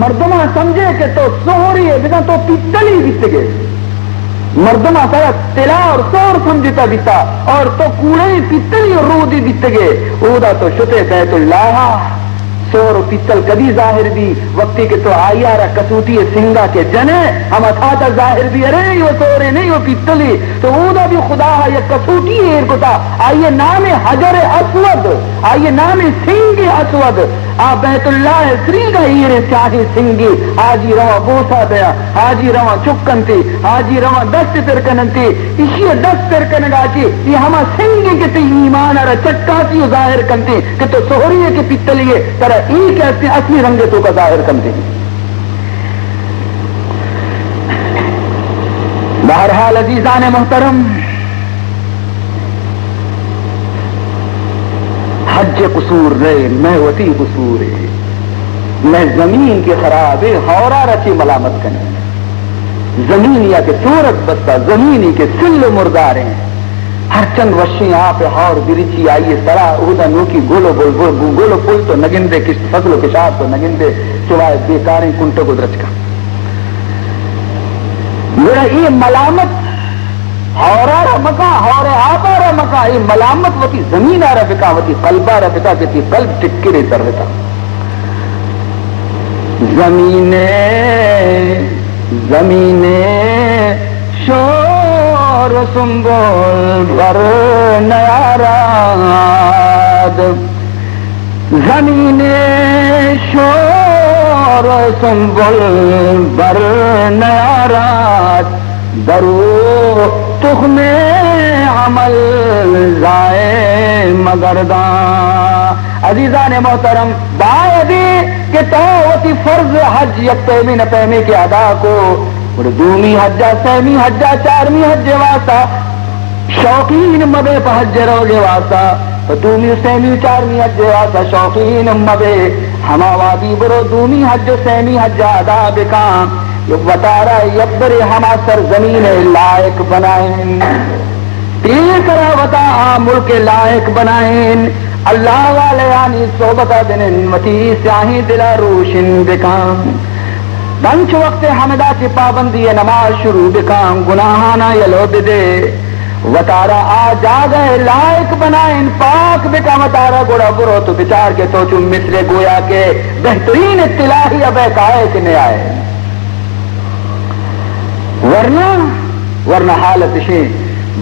مردمہ سمجھے کہ تو سوری ہے بنا تو پیتلی بیت گئے مردمہ سارا تلا اور سور سمجھتا بیتا اور تو کوڑے پیتلی اور رودی بیت گئے اودا تو شتے بیت اللہ سور و پیتل کبھی ظاہر بھی وقتی کہ تو آیا رہا کسوٹی سنگا کے جنے ہم اتھاتا ظاہر بھی ارے یہ سورے نہیں وہ پیتلی تو اودا بھی خدا ہے یہ کسوٹی ہے کتا آئیے نام حجر اسود آئیے نام سنگ اسود آ بیت اللہ سرینگا ہیرے سیاہی سنگی آجی روا بوسا دیا آجی روا چکن تھی آجی روا دست ترکنن تھی اسی دست ترکنگا کی یہ ہما سنگی کے تی ایمان آرہ چٹکا سی ظاہر کنتی کہ تو سہری ہے کہ پیتلی ہے ترہ ایک ایسی اصلی رنگتوں کا ظاہر کنتی بہرحال عزیزان محترم حج قصور رہے میں وتی قصور ہے میں زمین کے خرابے ہورا رچی ملامت کرنے زمین یا کہ صورت بستا زمینی کے سل مردار ہیں ہر چند وشی آپ ہور برچی آئیے سرا اودا نوکی گولو پل تو نگندے فصل و کشاب تو نگندے سوائے بیکاریں کنٹو کو درچ کا میرا یہ ملامت ہورا رہا مکا ہورے آبا رہا مکا یہ ملامت وتی زمین آ رہا بکا وتی قلبہ رہا بکا کتی قلب ٹکرے سر بتا زمینے شور سنبول بر نیاراد زمینے شور سنبول بر نیاراد درو تخم عمل زائے مگردان عزیزان محترم باید کہ توتی فرض حج یک پیمی نہ پیمی کے ادا کو دومی حجہ سیمی حجہ چارمی حج واسطہ شوقین مبے پہ حج روگے واسطہ دومی سیمی چارمی حج واسطہ شوقین مبے ہما وادی برو دومی حج سیمی حج ادا بکام بتارا یبر ہما سرزمین لائق بنائیں تیسرا وطا ملک لائق بنائیں اللہ والے یعنی صحبت دن متی سیاہی دلا روشن بکام بنچ وقت حمدہ کی پابندی نماز شروع بکام گناہانا یلو بدے وطارا آ جا گئے لائق بنائیں پاک بکا وطارا گوڑا برو تو بچار کے تو چم مثل گویا کے بہترین اطلاعی اب کائے کنے آئے ورنہ حالت شی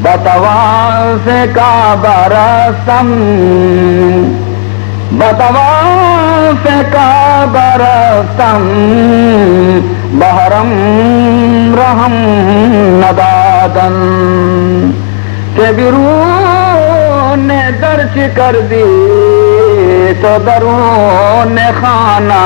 بتوان سے کعبہ رسم بتوان سے کعبہ رسم بحرم رحم ندادن کہ بیرون نے درچ کر دی تو درون خانہ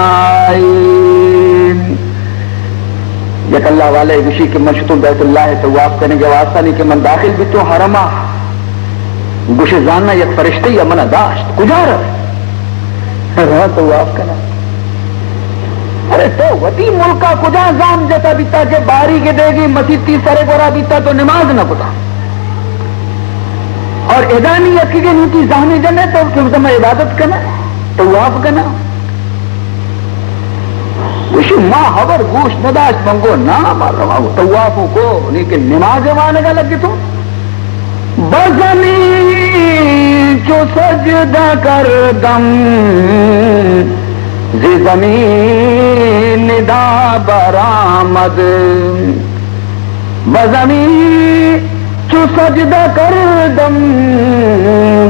یک اللہ والے گوشی کہ من شتوں بیت اللہ طواف کرنے کے واسطہ نہیں کہ من داخل بھی تو حرمہ گوشی زاننا یک فرشتے یا منہ داشت کجا رہا طواف کرنا ارے تو وطی ملکہ کجا زان جتا بیتا کہ باری کے دے گی مسجد تیسرے گورا بیتا تو نماز نہ پتا اور ادانی یکی کے نیتی زانے جنے تو کیوں تمہیں عبادت کرنا طواف کرنا وشی ماں حبر گوشت نداشت منگو نا مار رہا ہوں توافوں کو لیکن نماز مانے گا لگی تو بزمین چو سجدہ کر دم زی زمین ندا برآمد بزمین چو سجدہ کر دم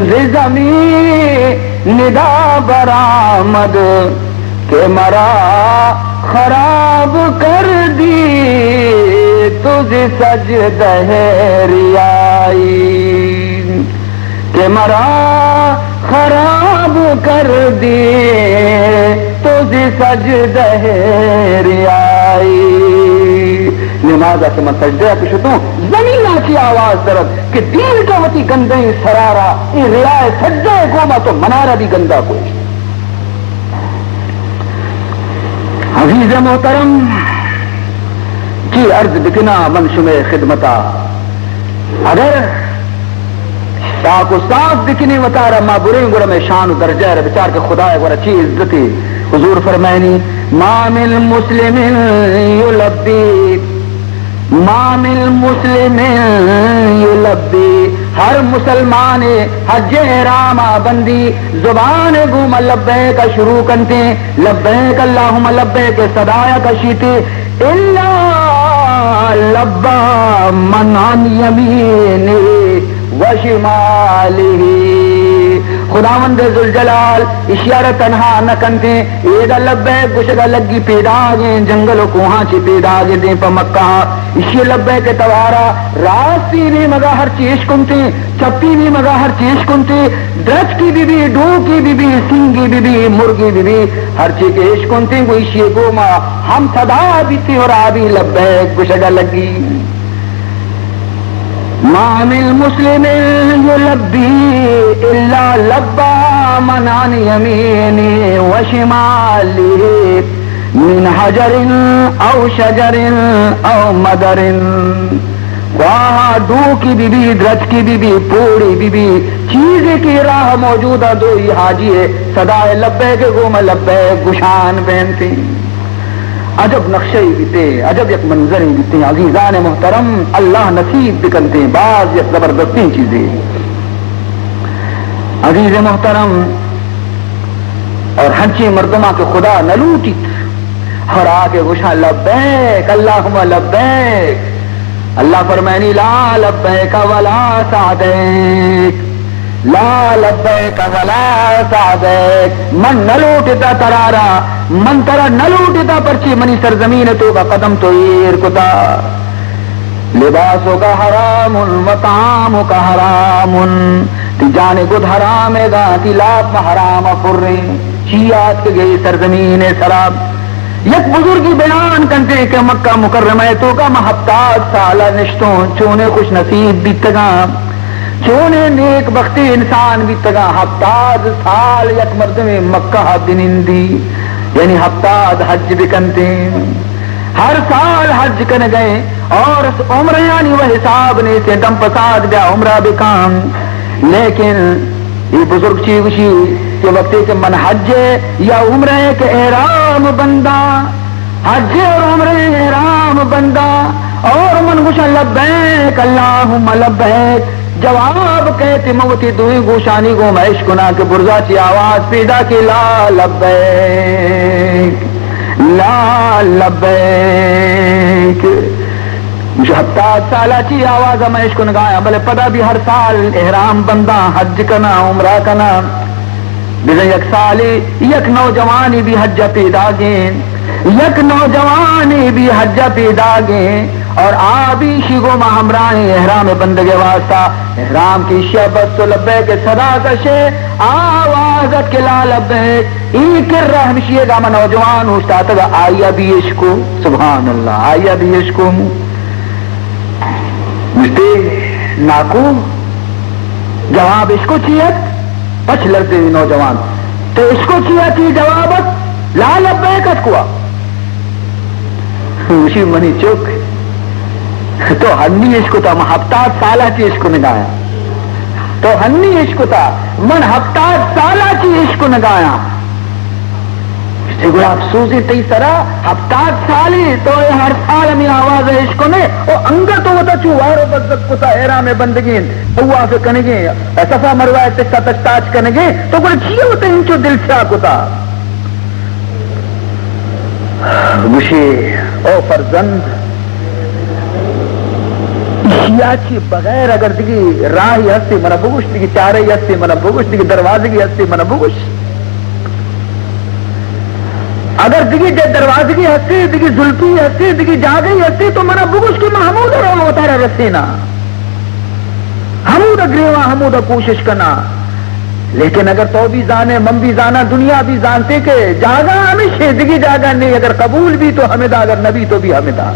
زی زمین ندا برآمد کہ مرا خراب کر دی تجھ سجدہ ریائی کہ مرا خراب کر دی تجھ سجدہ ریائی نماز سے میں سجدہ کشتوں زمینہ کی آواز درد کہ دین کا وطی گندیں سرارا یہ ریائے سجدہ گوما تو منارہ بھی گندہ کوئی عزیز محترم کی عرض بکنا منشم خدمتا اگر پاک و صاف بکنی وطارہ ما بریں گوڑا میں شان و درجہ رہ بچار کے خدا ہے گوڑا چی عزتی حضور فرمائنی ما من مسلم یلبی، ما من مسلم یلبی، ہر مسلمان حج احرام بندی زبان گوم لبیک شروع کنتے لبیک اللہم لبیک صدایا کشیتے الا لبا من عن یمینی وشمالی، خداوند ذوالجلال اشیار تنہا نہ کنتے ایدہ لبیک گشگا لگی پیدا گئے جنگل و کوہاں چی پیدا گئے دیں پا مکہ اشی لبیک توارا راستی نہیں مگا ہر چیز کنتے چپی نہیں مگا ہر چیز کنتے درچ کی بی بی ڈو کی بی بی سنگی بی بی مرگی بی بی ہر چیز کے عشق کنتے وہ اشی گوما ہم صدا بیتی اور آبی لبیک گشگا لگی ما من مسلم یلبی الا لبا من عن یمینی وشمالی من حجر او شجر او مدر، خواہ ڈو کی بی بی درچ کی بی بی پوڑی بی بی چیز کی راہ موجودہ دو ہی حاجی ہے صدائے لبیک گوم لبیک گشان بینتی، عجب نقشے بیتے عجب یک منظر بیتے عزیزان محترم، اللہ نصیب بکنتے بعض یک زبردستی چیزیں عزیز محترم، اور ہنچی مردمہ کے خدا نہ لوٹیت اور آگے گوشا لبیک اللہم لبیک، اللہ فرمائنی لا لبیک ولا سعدیک، لا لبیک ولا سعدیک، من نہ لوٹتا ترارا من ترا نہ لوٹتا پرچی منی سرزمین تو کا قدم تو ایر کتا، لباسوں کا حرام مطعاموں کا حرام، تی جانے گد حرام گا تی لاپ حرام فرے چیات کے گئی سرزمین سراب، یک بزرگی بیان کنتے کہ مکہ مکرمہ تو کا محبتات سالہ نشتوں چونے خوش نصیب بیتگا چونے نیک بختی انسان بیتگا ہفتاد سال یک مردم مکہ بنندی یعنی ہفتاد حج بکنتے ہر سال حج کن گئے اور عمر یعنی وہ حساب نے سے دم پساد بیا عمرہ بکام، لیکن یہ بزرگ چیوشی کہ وقتی کہ من حج یا عمرہ کے احرام بندہ حج اور عمرہ احرام بندہ اور من گوشا لبیک اللہم لبیک، جواب کہتے موتی دوئی گوشانی کو معیش کنا کے برزا چی آواز پیدا کی لا لبیک لا لبیک، مجھے ہفتاد سالہ چی آواز معیش کن گایا بلے پدا بھی ہر سال احرام بندہ حج کنا عمرہ کنا بلے یک سالی یک نوجوانی بھی حج پیدا گین یک نوجوانی بھی حج پیدا گین اور آبی شیگو ما ہمراہ احرام بندگے واسطہ احرام کی شبت تو لبیک صدا کشے آوازت کے لا لبیک ای کر رحم شیگا ما نوجوان ہوشتا گا آیا بھی عشقو سبحان اللہ آیا بھی عشقو مجھتے ناکو جواب عشقو چیت پچھ لرزے نوجوان تو عشقو چیت ہی جوابت لا لبیکت کوا اسی منی چک تو ہنی عشق تھا من ہفتاد سالہ چی عشق نگایا تو ہنی عشق تھا من ہفتاد سالہ چی عشق نگایا گوڑا افسوسی تی سرا ہفتاد سالی تو ہر سال میں آواز عشق نے او انگر تو وہ تا چوارو بزد کتا احرام بندگین ہوا سے کنگے صفا مروہ تشتا تشتاج کنگے تو گوڑا چیئے ہوتا انچو دل سے آکتا گوشی او فرزند چی بغیر اگر دیگی راہی ہستی منہ بگوش دیگی چارہی ہستی منہ بگوش دیگی دروازگی ہستی منہ بگوش اگر دیگی دروازگی ہستی دیگی ظلفی ہستی دیگی جاگئی ہستی تو منہ بگوش کی محمود رہا اتارا رسینا حمود گریوہ حمود کوشش کرنا، لیکن اگر تو بھی جانے من بھی جانا دنیا بھی جانتے کہ جاگا ہمیشہ دیگی جاگا نہیں، اگر قبول بھی تو ہمیں دا اگر نبی تو بھی ہمیں دا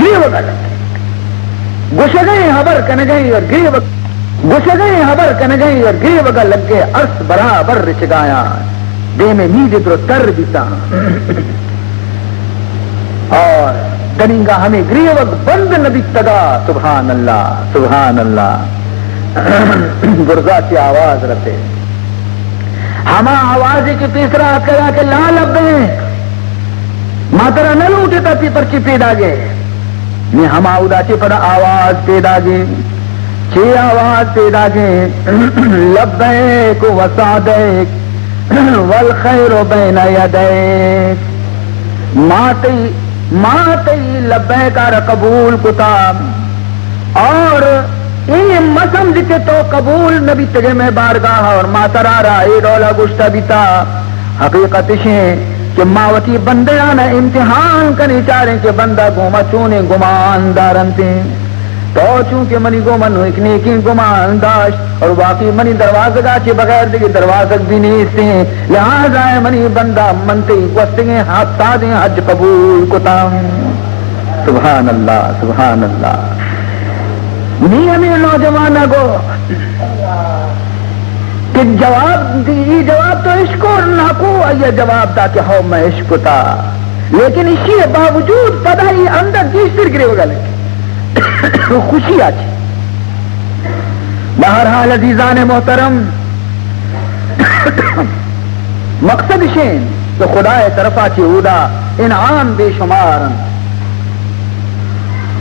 گریوہ گوشگئی حبر کنگئی اور گوشگئی حبر کنگئی اور گریوہ لگ گئے عرص برابر رچگایا بے میں نیج درو تر بیتا اور دنینگا ہمیں گریوہ بند نبی تگا سبحان اللہ سبحان اللہ برزا کی آواز رہتے ہما آواز کی تیسرا کہا کہ لا لبیک ماترا نہ لوٹے تا پرچی پیدا گے نے ہما ادا چی پر آواز پیدا گے چی آواز پیدا گے لبیک و سعدیک والخیر بین یدیک ماتی لبیک آر قبول کتا اور این مسم جتے تو قبول نبی تجھے میں بارگاہ اور ماترا را اے ڈولا گشتا بیتا حقیقت شیں کہ ماوتی بندیانا امتحان کرنی چاہیں کہ بندہ گوما چونے گمان دارنتے تو چونکہ منی گومن ایک نیکی گمان داشت اور واقعی منی دروازہ چی بغیر دیکھ دروازہ بھی نہیں سے لہذا منی بندہ منتے وستگیں ہاتھ سادیں حج قبول کتا سبحان اللہ سبحان اللہ نہیں ہمیں نوجوانہ گو کہ جواب تو عشق اور ناکو یہ جواب تھا کہ ہو میں عشق تھا لیکن اسی باوجود پتہ ہی اندر جیسر گرے ہوگا لگے خوشی آچی بہرحال عزیزان محترم مقصد شین تو خدا طرفا چی اودا انعام بے شمار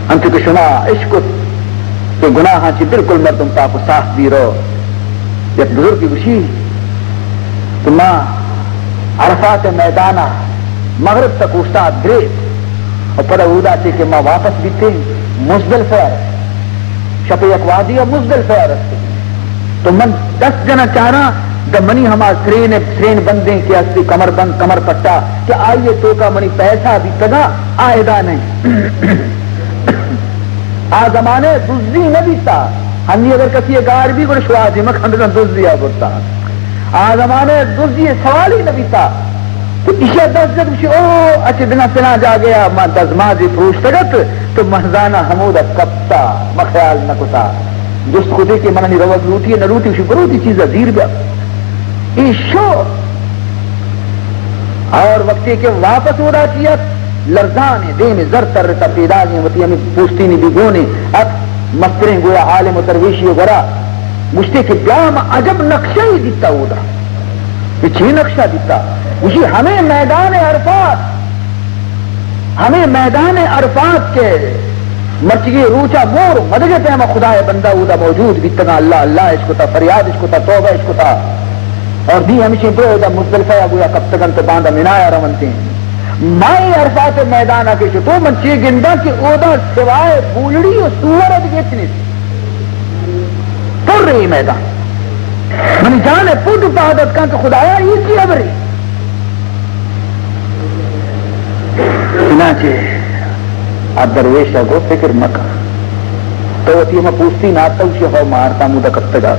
انت کہ شما عشق کہ گناہ چی بالکل مردم تاکو صاف بھی رو ایک بزرگ کی گوشی تو ماں عرفات میدانہ مغرب تک استاد گریت اور پر اودا چی کہ ماں واپس بیتے مزدلفہ شپیق وادی اور مزدلفہ رستے تو من 10 جنا چارا دا منی ہما سرین بندیں کہ اسی کمر بند کمر پٹا کہ آئیے تو کا منی پیسہ بھی تگا آئیدہ نہیں زمانے دزدی نہ بیتا ہمی اگر کسی گار بھی گوڑ شوازی مکھندنا دزدی آگوڑتا زمانے دزدی سوال ہی نہ بیتا تو اسے 10 جب او اچھے دنہ سنا جا گیا ماں دزمازی فروش تگت تو محضانہ حمودہ کبتا مخیال نہ کتا جست خودے کے منانی روز لوٹی ہے نہ لوٹی اسی بروتی چیزہ دیر بیا ایشو اور وقتی کے واپس ہو رہا چیت لرزانے دین زر تر تپیدانی وطی ہمیں پوچھتی نہیں بگونے اب مستریں گویا عالم و ترویشی وغیرہ مجھتے کہ بیام عجب نقشہ ہی دیتا ہو دا یہ چھ نقشہ دیتا اسی ہمیں میدان عرفات کے مرچگی روچا مور مدگے پیما خدا بندہ اودا موجود بیتنا اللہ اللہ عشق تا فریاد عشق تا توبہ عشق تا اور دی ہمیشہ برو دا مزدلفہ گویا کب تکن تو باندھا منایا رونتے ہیں مائی عرفات میدان آکے چھو تو من چی گندہ کی اودا سوائے بولڑی و سور ادگیتنی پر رہی میدان منی جانے پوٹ پاہدت کان کہ خدایا یہ سی عبری چنانچہ اب درویشہ گو فکر مکہ تو وطی میں پوچھتی نہ آتا اسی ہو مارتا مودہ کب تگا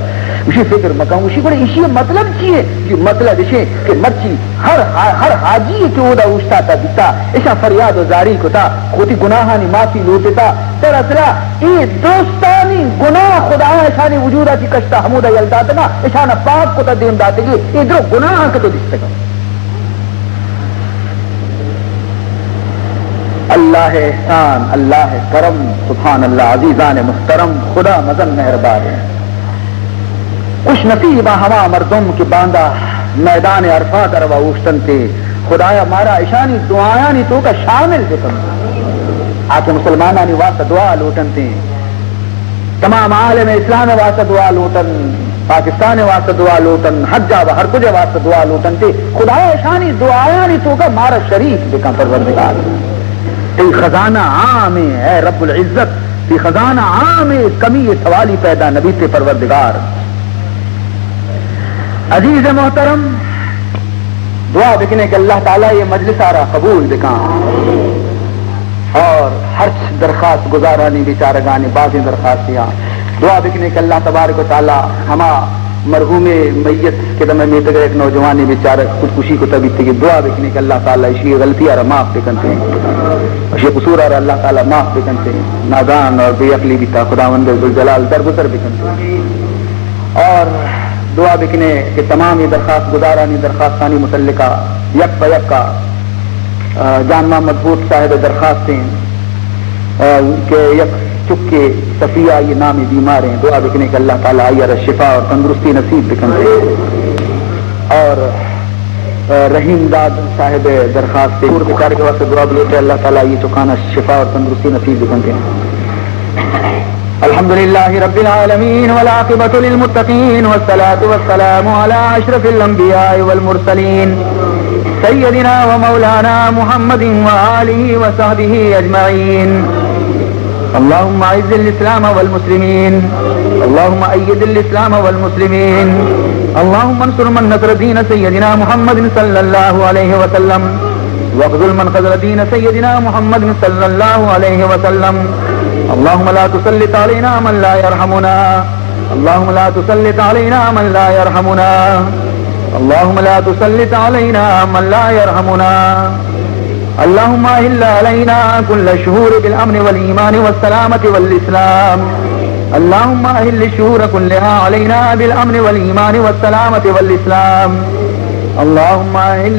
اسی فکر مکہ اسی بڑے اسی مطلب چیئے کہ مطلب اسے کہ مرچی ہر حاجی کے اودا اوشتا تا دیتا ایسا فریاد و زاری کو تا خودی گناہانی معافی لوٹے تا تر اصلا ای دوستانی گناہ خدا ایسانی وجودہ چی کشتا حمودہ یلداتنا ایسانا پاک کو تا دیم داتے گی ای درو گناہ کے تو دستگا اللہ احسان اللہ کرم سبحان اللہ عزیزان محترم خدا مزن مہربان ہے خوش نصیبہ ہما مردم کی باندہ میدان عرفات اروا اوشتن تھے خدایا مارا اشانی دعایانی تو کا شامل بکن آکے مسلمانانی واسطہ دعا لوٹن تھے تمام عالم اسلام واسطہ دعا لوٹن پاکستان واسطہ دعا لوٹن حجہ و ہر کجھ واسطہ دعا لوٹن تھے خدایا اشانی دعایانی تو کا مارا شریف بکن پروردگار تی خزانہ عام ہے رب العزت تی خزانہ عام کمی سوالی پیدا نبی تے پروردگار عزیز محترم دعا بکنے کہ اللہ تعالیٰ یہ مجلس آرہ قبول بکاں اور ہر درخواست گزارانی بیچارگانی بعض درخواستیاں دعا بکنے کہ اللہ تبارک و تعالیٰ ہما مرحوم میت کے دم میں تک ایک نوجوانی بیچارہ خودکشی کو طبیعت کی دعا بکنے کہ اللہ تعالیٰ اسی غلطی آرہ معاف بکنتے ہیں اسی قصور آرہ اللہ تعالیٰ معاف بکنتے ہیں نادان اور بے عقلی بھی تھا خداوند ذوالجلال درگزر بکنتے ہیں اور دعا بکنے کہ تمام یہ درخواست گزارانی درخواستانی متعلقہ یک پا یک کا جان محمد بھوت صاحب درخواستیں کہ یک چکے صفیہ یہ نامی بیمار ہیں دعا بکنے کہ اللہ تعالیٰ آئیہ شفا اور تندرستی نصیب بکنتے ہیں اور رحیم داد صاحب درخواست بیچارے کے واسطے دعا بلیے کہ اللہ تعالیٰ یہ چکانا شفا اور تندرستی نصیب بکن کے الحمدللہ رب العالمین والعاقبۃ للمتقین والصلاة والسلام علی اشرف الانبیاء والمرسلین سیدنا و مولانا محمد وآلہ وصحبہ اجمعین اللهم اعز الاسلام والمسلمین اللهم ايد الاسلام والمسلمین اللهم انصر من نصر دین سیدنا محمد صلی اللہ علیہ وسلم واخذل من خذل دین سیدنا محمد صلی اللہ علیہ وسلم اللهم لا تسلط علينا من لا يرحمنا اللهم لا تسلط علينا من لا يرحمنا اللهم لا تسلط علينا من لا يرحمنا اللهم أهل علينا كل الشهور بالأمن والإيمان والسلامة والإسلام اللهم أهل الشهور كلها علينا بالأمن والإيمان والسلامة والإسلام اللهم أهل